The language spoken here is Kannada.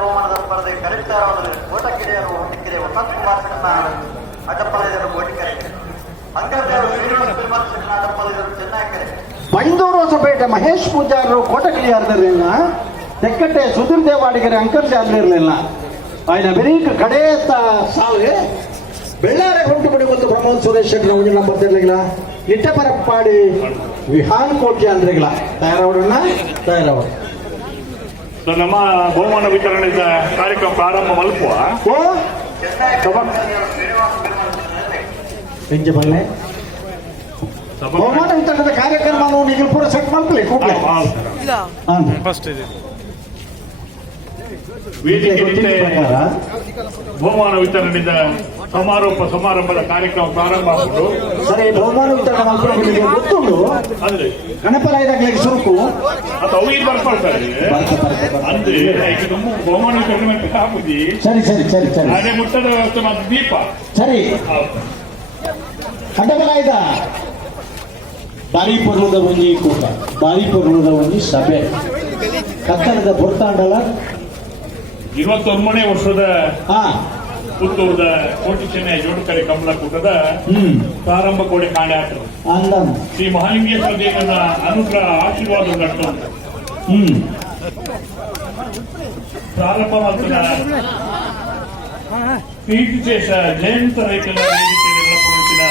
ಬಹುಮಾನದ ಸ್ಪರ್ಧೆ ಕರೆಕ್ಟಾಗಿ ಕೋಟಕಿರಿಯರು ಹೊಟ್ಟಿಕೆರೆ ವಸಂತ ಕುಮಾರ್ ಶೆಟ್ನ ಅಡ್ಡಪಾಳ್ಯರು ಗೋಟಿಕೆರೆ ಅಂಕದೇವರು ಶ್ರೀನಿವಾಸ ಪೆರುಮಾಳ್ ಶೆಟ್ನ ಅಡ್ಡಪಾಳ್ಯರು ಚೆನ್ನೈಕೆರೆ ಬೈಂದೂರು ಹೊಸಪೇಟೆ ಮಹೇಶ್ ಪೂಜಾರರು ಕೋಟಗಿರಿ ಆಡ್ತಿರ್ಲಿಲ್ಲ. ತೆಕ್ಕಟ್ಟೆ ಸುಧೀರ್ ದೇವಾಡಿಗೆರೆ ಅಂಕಲ್ ಜಾರ್ಲಿರ್ಲಿಲ್ಲ. ఆయన ಬೆರೀಕ್ ಕಡೆ ಸಾವೆ ಬೆಳ್ಳಾರೆ ಹೊಂಟು ಬಿಡಿ ಒಂದು ಪ್ರಮೋದ್ ಸುರೇಶ್ ಶೆಟ್ಟಿ ಒಂದು ನಂಬರ್ ತೆರಲಿಲ್ಲ. ಇಟ್ಟಪರಪ್ಪಾಡಿ ವಿಹಾನ್ ಕೋಟಿ ಅಂದ್ರಿಲ್ಲ ತಯಾರವರನ್ನ ತಯಾರವರು ನಮ್ಮ ಬಹುಮಾನ ವಿತರಣೆಯ ಕಾರ್ಯಕ್ರಮ ಪ್ರಾರಂಭ ಮಲ್ಪುವ ಬಲ್ಲೆ ಬಹುಮಾನ ವಿತರಣದ ಕಾರ್ಯಕ್ರಮ ನೀವು ಪೂರ ಸೆಟ್ ಮಾಡ್ಕೊಳ್ಳಿ ಕೂಡಲೇ ಬಹುಮಾನ ವಿತರಣೆಯಿಂದ ಸಮಾರಂಭದ ಕಾರ್ಯಕ್ರಮ ಪ್ರಾರಂಭ ಆಗ್ಬಿಟ್ಟು ಸರಿ ಬಹುಮಾನ ವಿತರಣೆ ಮಾಡ್ಕೊಂಡು ಗೊತ್ತುಂಡು ಅಂದ್ರೆ ಗಣಪರಾಯದಾಗಲಿಕ್ಕೆ ಸುರುಕು ಅದು ಅವ್ರಿಗೆ ಬರ್ಕೊಳ್ತಾರೆ ಅಂದ್ರೆ ಈಗ ನಮ್ಮ ಬಹುಮಾನ ವಿತರಣೆ ಹಾಕುದಿ ಸರಿ ಸರಿ ಸರಿ ಸರಿ ಅದೇ ಮುಟ್ಟದ ವ್ಯವಸ್ಥೆ ಮತ್ತು ದೀಪ ಸರಿ ಗಣಪರಾಯದ ಬಾರಿಪರ್ವದ ಒಂಜಿ ಕೂಟ ಬಾರಿಪರ್ವದ ಒಂಜಿ ಸಭೆ ಕತ್ತಲದ ಬುರ್ತಾಂಡಲ 21ನೇ ವರ್ಷದ ಪುತ್ತೂರದ ಕೋಟಿ ಚೆನ್ನೈ ಜೋಡುಕರೆ ಕಮಲಕೂಟದ ಪ್ರಾರಂಭ ಕೋಡೆ ಕಾಣೆ ಆಗ್ತದೆ ಶ್ರೀ ಮಹಾಲಿಂಗೇಶ್ವರ ದೇವರ ಅನುಗ್ರಹ ಆಶೀರ್ವಾದ ನಟ್ಟು ಪ್ರಾರಂಭ ಮಾಡ್ತದ ಪ್ರೀತಿ చేಸ ಜಯಂತ ರೈತರ ವೇದಿಕೆಗಳ ಪುರುಷನ